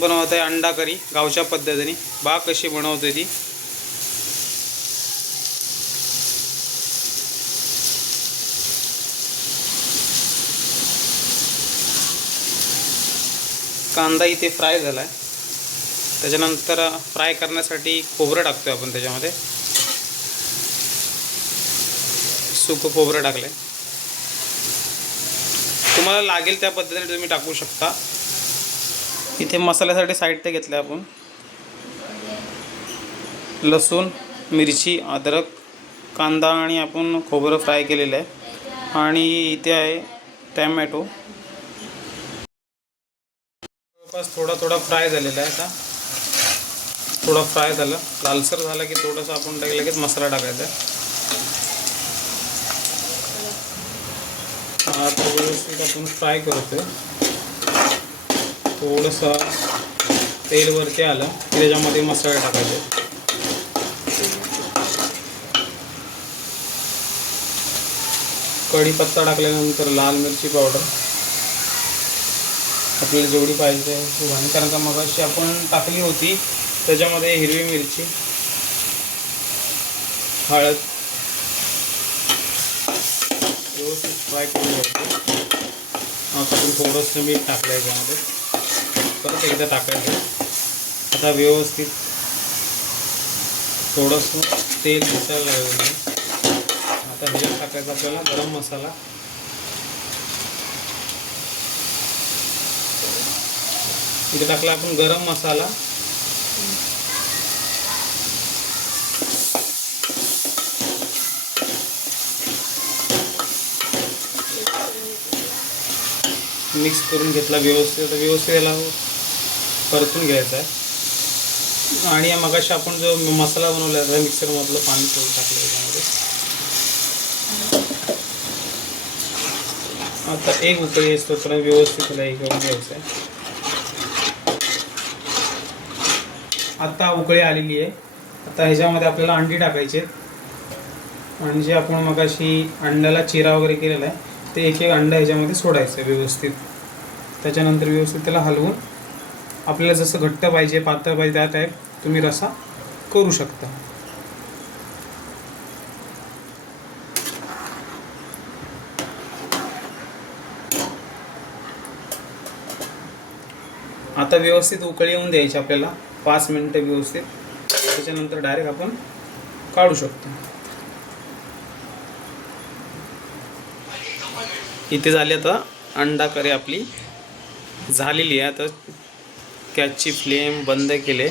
बनवत आहे अंडा करी गावच्या पद्धतीने. बा कशी बनवते ती? कांदा इथे फ्राय झाला आहे त्याच्यानंतर फ्राय करण्यासाठी खोबरं टाकतोय आपण त्याच्यामध्ये. सुकं खोबरं टाकलंय. तुम्हाला लागेल त्या पद्धतीने तुम्ही टाकू शकता. इथे मसाल्यासाठी साहित्य ते घेतलं आपण. लसूण मिरची अद्रक कांदा आणि आपण खोबरं फ्राय केलेलं आहे. आणि इथे आहे टॅमॅटो. जवळपास थोडा थोडा फ्राय झालेला आहे आता. थोडा फ्राय झाला. लालसर झाला की थोडंसं आपण टाकलं लगेच मसाला टाकायचा आहे. हा आपण फ्राय करतोय. थोडंसं तेल वरती आलं की त्याच्यामध्ये मसाले टाकायचे. कढीपत्ता टाकल्यानंतर लाल मिरची पावडर. आपल्याला जेवढी पाहिजे तेवढी कारण का मगाशी आपण टाकली होती त्याच्यामध्ये हिरवी मिरची हळद व्यवस्थित फ्राय करून घ्यायचं. आता आपण थोडंसं मीठ टाकलं याच्यामध्ये. परत एकदा टाकायचं आता व्यवस्थित थोडंसं तेल मिसळलं लागलं आता ह्याच्यात टाकायचं आपल्याला गरम मसाला. इथे टाकला आपण गरम मसाला. मिक्स करून घेतला व्यवस्थित. व्यवस्थित याला परतून घ्यायचा आहे. आणि या मगाशी आपण जो मसाला बनवला आहे मिक्सरमधलं पाणी करून टाकलं त्यामध्ये. आता एक उकळी असतो तर व्यवस्थित त्याला हे करून घ्यायचं आहे. आता उकळी आलेली आहे. आता ह्याच्यामध्ये आपल्याला अंडी टाकायची आहेत. आणि जे आपण मगाशी अंड्याला चिरा वगैरे केलेला आहे ते एक एक अंडा ह्याच्यामध्ये सोडायचं आहे व्यवस्थित. त्याच्यानंतर व्यवस्थित त्याला हलवून आपल्याला जसं घट्ट पाहिजे पातळ पाहिजे त्या टाईप तुम्ही रसा करू शकता. आता व्यवस्थित उकळी येऊन द्यायची आपल्याला. पाच मिनटं व्यवस्थित. त्याच्यानंतर डायरेक्ट आपण काढू शकतो. इथे झाली आता अंडा करी आपली. झालेली आहे आता. गॅसची फ्लेम बंद केले.